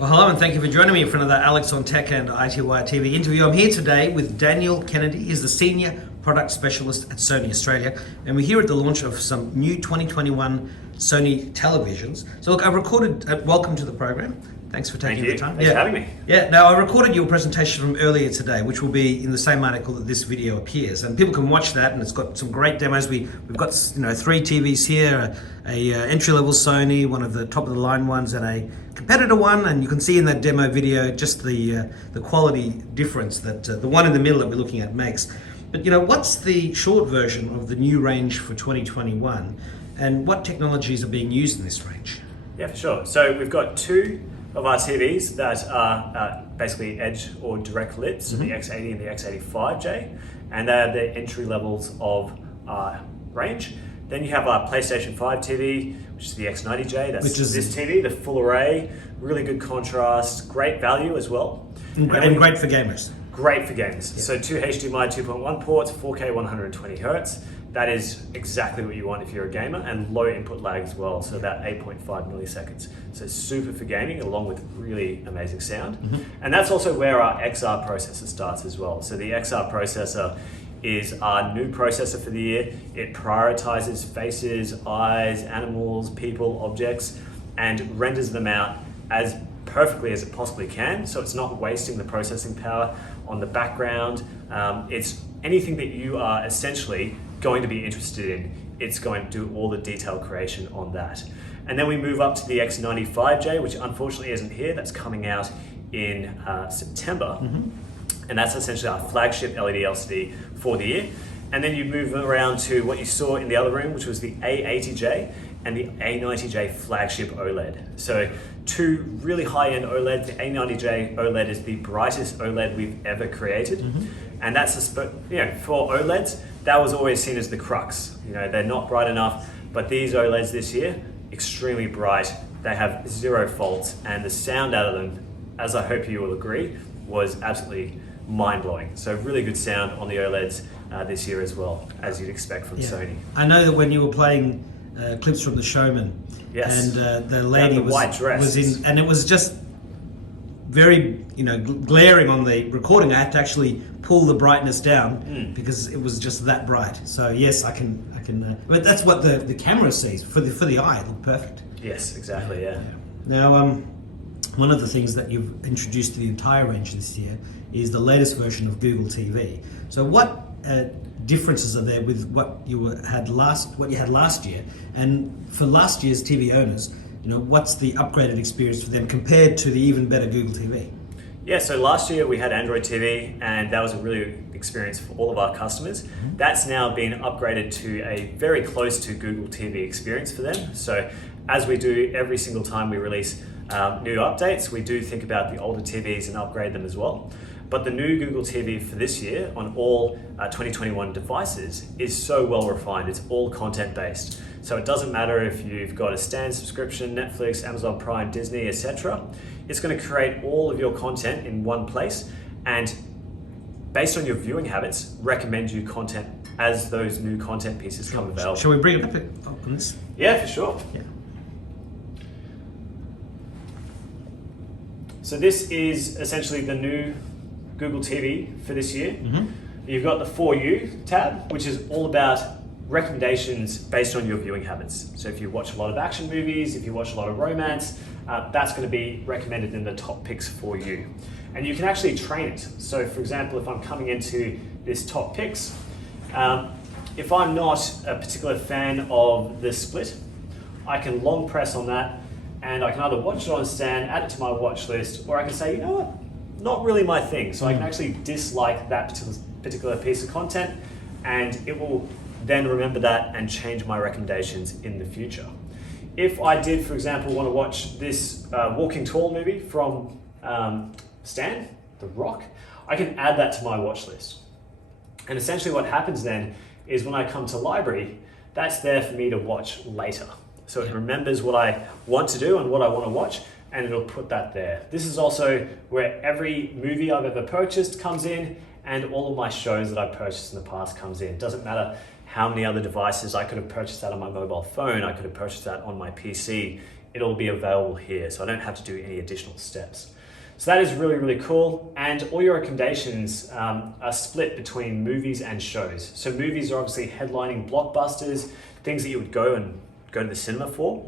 Well, hello and thank you for joining me for another Alex on Tech and ITY TV interview. I'm here today with Daniel Kennedy. He's the Senior Product Specialist at Sony Australia, and we're here at the launch of some new 2021 Sony televisions. So look, I've recorded, welcome to the program. Thanks for taking the time. Thanks for having me. Yeah, now I recorded your presentation from earlier today, which will be in the same article that this video appears, and people can watch that. And it's got some great demos. We've got three TVs here: a entry-level Sony, one of the top-of-the-line ones, and a competitor one. And you can see in that demo video just the quality difference that the one in the middle that we're looking at makes. But what's the short version of the new range for 2021, and what technologies are being used in this range? Yeah, for sure. So we've got two of our TVs that are basically edge or direct lit, so the X80 and the X85J, and they're the entry levels of our range. Then you have our PlayStation 5 TV, which is the X90J, that's this TV, the full array, really good contrast, great value as well. And great for gamers. Great for gamers. Yeah. So two HDMI 2.1 ports, 4K 120 Hertz. That is exactly what you want if you're a gamer, and low input lag as well, so about 8.5 milliseconds. So super for gaming, along with really amazing sound. And that's also where our XR processor starts as well. So the XR processor is our new processor for the year. It prioritizes faces, eyes, animals, people, objects, and renders them out as perfectly as it possibly can. So it's not wasting the processing power on the background. It's anything that you are essentially going to be interested in, it's going to do all the detail creation on that. And then we move up to the X95J, which unfortunately isn't here. That's coming out in September. And that's essentially our flagship LED LCD for the year. And then you move around to what you saw in the other room, which was the A80J and the A90J flagship OLED. So two really high-end OLED. The A90J OLED is the brightest OLED we've ever created. And that's, for OLEDs, that was always seen as the crux. They're not bright enough, but these OLEDs this year, extremely bright. They have zero faults, and the sound out of them, as I hope you will agree, was absolutely mind-blowing. So really good sound on the OLEDs this year as well, as you'd expect from Sony. I know that when you were playing clips from The Showman, and the lady was in, and it was just very glaring on the recording. I had to actually pull the brightness down because it was just that bright. So yes, I can. But that's what the camera sees for the eye. It looked perfect. Yes, exactly. Yeah. Now, one of the things that you've introduced to the entire range this year is the latest version of Google TV. So what differences are there with what you had last year, and for last year's TV owners? What's the upgraded experience for them compared to the even better Google TV? Yeah, so last year we had Android TV, and that was a really good experience for all of our customers. That's now been upgraded to a very close to Google TV experience for them. So as we do every single time we release new updates, we do think about the older TVs and upgrade them as well. But the new Google TV for this year on all 2021 devices is so well refined. It's all content based. So it doesn't matter if you've got a Stan subscription, Netflix, Amazon Prime, Disney, etc. It's going to create all of your content in one place, and based on your viewing habits, recommend you content as those new content pieces come available. Shall we bring it up on this? Yeah, for sure. Yeah. So this is essentially the new Google TV for this year. You've got the For You tab, which is all about recommendations based on your viewing habits. So if you watch a lot of action movies, if you watch a lot of romance, that's going to be recommended in the top picks for you. And you can actually train it. So for example, if I'm coming into this top picks, if I'm not a particular fan of the split, I can long press on that, and I can either watch it on Stan, add it to my watch list, or I can say, you know what, not really my thing. So I can actually dislike that particular piece of content, and it will then remember that and change my recommendations in the future. If I did, for example, want to watch this Walking Tall movie from Stan, The Rock, I can add that to my watch list. And essentially what happens then is when I come to library, that's there for me to watch later. So it remembers what I want to do and what I want to watch, and it'll put that there. This is also where every movie I've ever purchased comes in, and all of my shows that I've purchased in the past comes in. Doesn't matter how many other devices. I could have purchased that on my mobile phone, I could have purchased that on my PC. it'll be available here. So I don't have to do any additional steps. So that is really, really cool. And all your recommendations are split between movies and shows. So movies are obviously headlining blockbusters, things that you would go to the cinema for.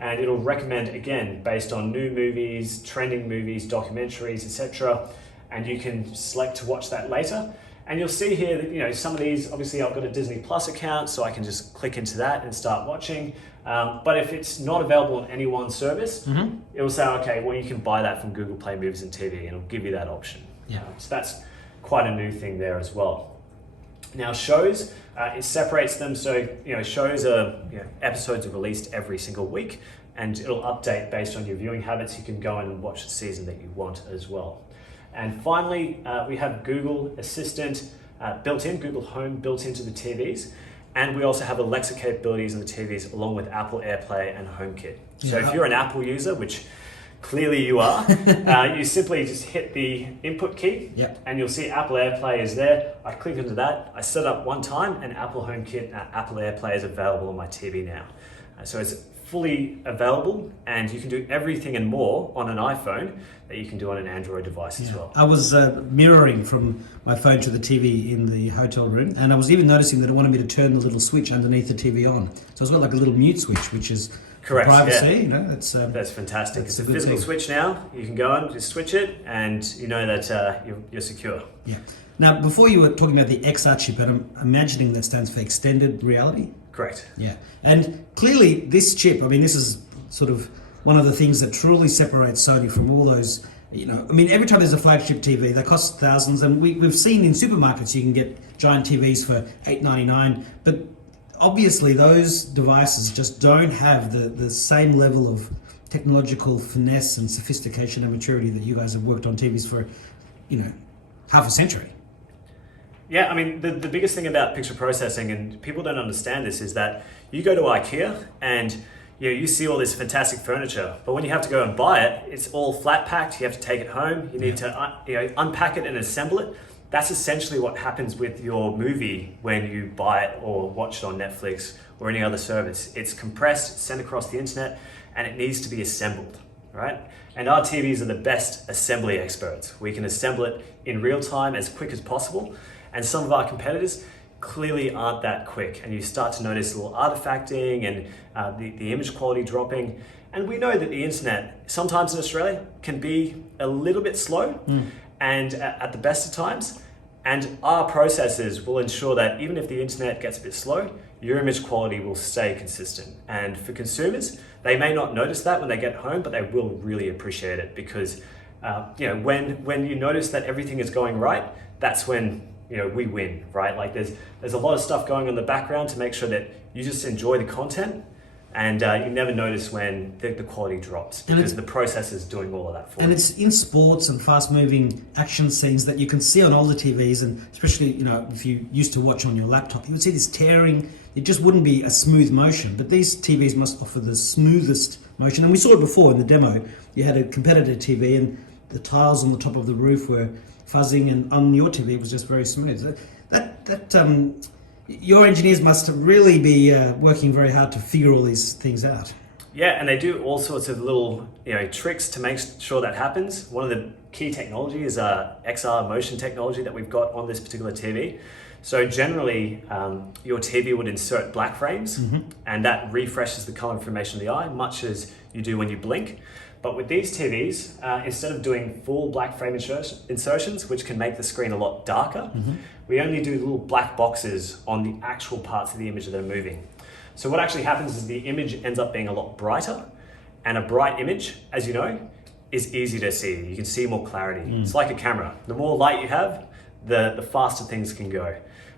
And it'll recommend, again, based on new movies, trending movies, documentaries, etc. And you can select to watch that later. And you'll see here that, some of these, obviously I've got a Disney Plus account, so I can just click into that and start watching. But if it's not available on any one service, it will say, okay, well, you can buy that from Google Play Movies and TV, and it'll give you that option. Yeah. So that's quite a new thing there as well. Now shows, it separates them. So, shows are, episodes are released every single week, and it'll update based on your viewing habits. You can go in and watch the season that you want as well. And finally, we have Google Assistant built in, Google Home built into the TVs. And we also have Alexa capabilities in the TVs along with Apple AirPlay and HomeKit. So if you're an Apple user, which clearly you are, you simply just hit the input key and you'll see Apple AirPlay is there. I click into that, I set up one time, and Apple HomeKit, Apple AirPlay is available on my TV now. So it's fully available, and you can do everything and more on an iPhone that you can do on an Android device as well. I was mirroring from my phone to the TV in the hotel room, and I was even noticing that it wanted me to turn the little switch underneath the TV on. So it's got like a little mute switch, which is correct. Privacy. That's fantastic. It's a physical thing. Switch now. You can go and just switch it, and you know that you're secure. Yeah. Now, before you were talking about the XR chip, and I'm imagining that stands for extended reality. Correct. Yeah. And clearly this chip, this is sort of one of the things that truly separates Sony from all those, every time there's a flagship TV, they cost thousands, and we've seen in supermarkets you can get giant TVs for $8.99, but obviously those devices just don't have the same level of technological finesse and sophistication and maturity that you guys have worked on TVs for, half a century. Yeah, the biggest thing about picture processing, and people don't understand this, is that you go to IKEA and you see all this fantastic furniture, but when you have to go and buy it, it's all flat packed. You have to take it home. You need to unpack it and assemble it. That's essentially what happens with your movie when you buy it or watch it on Netflix or any other service. It's compressed, sent across the internet, and it needs to be assembled, right? And our TVs are the best assembly experts. We can assemble it in real time as quick as possible. And some of our competitors clearly aren't that quick. And you start to notice a little artifacting and the image quality dropping. And we know that the internet, sometimes in Australia, can be a little bit slow and at the best of times. And our processors will ensure that even if the internet gets a bit slow, your image quality will stay consistent. And for consumers, they may not notice that when they get home, but they will really appreciate it because when you notice that everything is going right, that's when we win, right? Like there's a lot of stuff going on in the background to make sure that you just enjoy the content, and you never notice when the quality drops because the processor is doing all of that for you. And it's in sports and fast-moving action scenes that you can see on older TVs, and especially if you used to watch on your laptop, you would see this tearing. It just wouldn't be a smooth motion, but these TVs must offer the smoothest motion. And we saw it before in the demo. You had a competitor TV, and the tiles on the top of the roof were fuzzing, and on your TV it was just very smooth. Your engineers must really be working very hard to figure all these things out. Yeah, and they do all sorts of little tricks to make sure that happens. One of the key technology is XR motion technology that we've got on this particular TV. So generally, your TV would insert black frames, and that refreshes the color information of the eye, much as you do when you blink. But with these TVs, instead of doing full black frame insertions, which can make the screen a lot darker, we only do little black boxes on the actual parts of the image that are moving. So what actually happens is the image ends up being a lot brighter, and a bright image, as you know, is easy to see. You can see more clarity. It's like a camera. The more light you have, the faster things can go.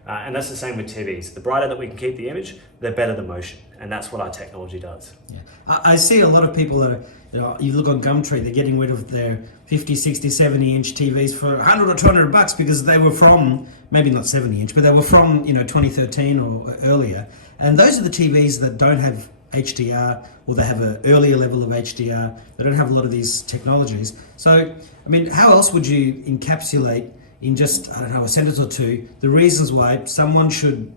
And that's the same with TVs. The brighter that we can keep the image, the better the motion. And that's what our technology does. Yeah. I see a lot of people that are, you look on Gumtree, they're getting rid of their 50, 60, 70 inch TVs for $100 or $200 because they were from, maybe not 70 inch, but they were from 2013 or earlier. And those are the TVs that don't have HDR, or they have an earlier level of HDR. They don't have a lot of these technologies. So, how else would you encapsulate in just, a sentence or two, the reasons why someone should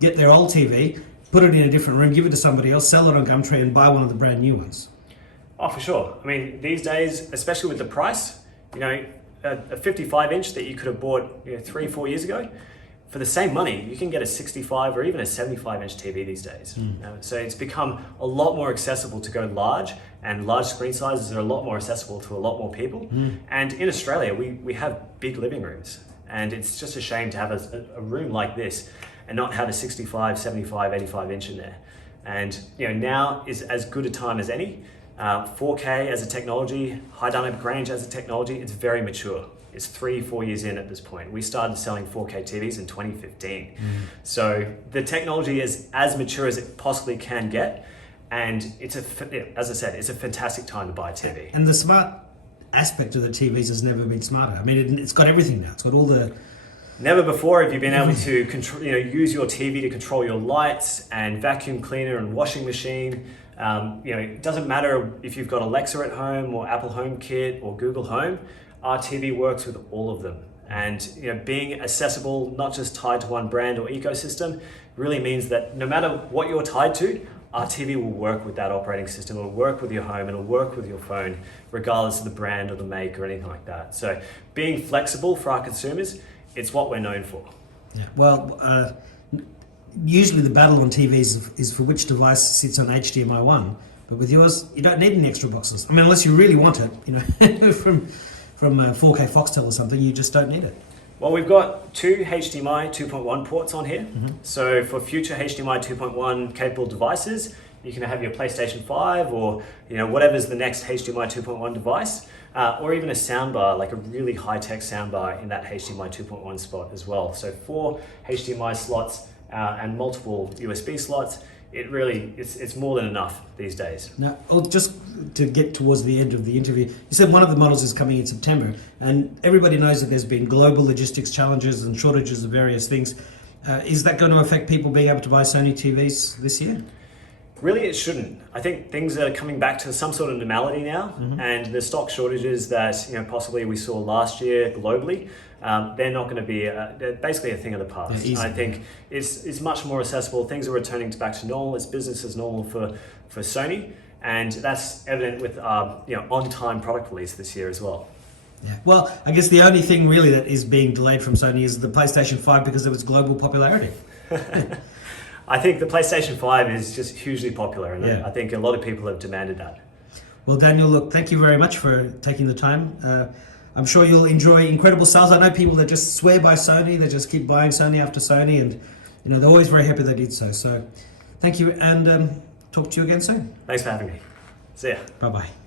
get their old TV, put it in a different room, give it to somebody else, sell it on Gumtree, and buy one of the brand new ones? Oh, for sure. I mean, these days, especially with the price, you know, a 55 inch that you could have bought 3-4 years ago, for the same money, you can get a 65 or even a 75 inch TV these days. So it's become a lot more accessible to go large, and large screen sizes are a lot more accessible to a lot more people. And in Australia, we have big living rooms, and it's just a shame to have a room like this and not have a 65, 75, 85 inch in there. And now is as good a time as any. 4K as a technology, high dynamic range as a technology, it's very mature. It's 3-4 years in at this point. We started selling 4K TVs in 2015. So the technology is as mature as it possibly can get. And as I said, it's a fantastic time to buy a TV. And the smart aspect of the TVs has never been smarter. I mean, it's got everything now. It's got all the... Never before have you been able to control, use your TV to control your lights and vacuum cleaner and washing machine. It doesn't matter if you've got Alexa at home or Apple HomeKit or Google Home. Our TV works with all of them. And being accessible, not just tied to one brand or ecosystem, really means that no matter what you're tied to, our TV will work with that operating system, it'll work with your home, it'll work with your phone, regardless of the brand or the make or anything like that. So being flexible for our consumers, it's what we're known for. Yeah. Well, usually the battle on TVs is for which device sits on HDMI 1, but with yours, you don't need any extra boxes. I mean, unless you really want it, from 4K Foxtel or something, you just don't need it. Well, we've got 2 HDMI 2.1 ports on here. So for future HDMI 2.1 capable devices, you can have your PlayStation 5 or whatever's the next HDMI 2.1 device, or even a soundbar, like a really high-tech soundbar in that HDMI 2.1 spot as well. So 4 HDMI slots and multiple USB slots. It's more than enough these days. Now, just to get towards the end of the interview, you said one of the models is coming in September, and everybody knows that there's been global logistics challenges and shortages of various things. Is that going to affect people being able to buy Sony TVs this year? Really, it shouldn't. I think things are coming back to some sort of normality now, and the stock shortages that possibly we saw last year globally, they're not going to be they're basically a thing of the past. I think it's much more accessible. Things are returning back to normal. It's business as normal for Sony, and that's evident with our on-time product release this year as well. Yeah. Well, I guess the only thing really that is being delayed from Sony is the PlayStation 5 because of its global popularity. I think the PlayStation 5 is just hugely popular, and I think a lot of people have demanded that. Well, Daniel, look, thank you very much for taking the time. I'm sure you'll enjoy incredible sales. I know people that just swear by Sony, they just keep buying Sony after Sony, and they're always very happy they did so. So thank you, and talk to you again soon. Thanks for having me. See ya. Bye-bye.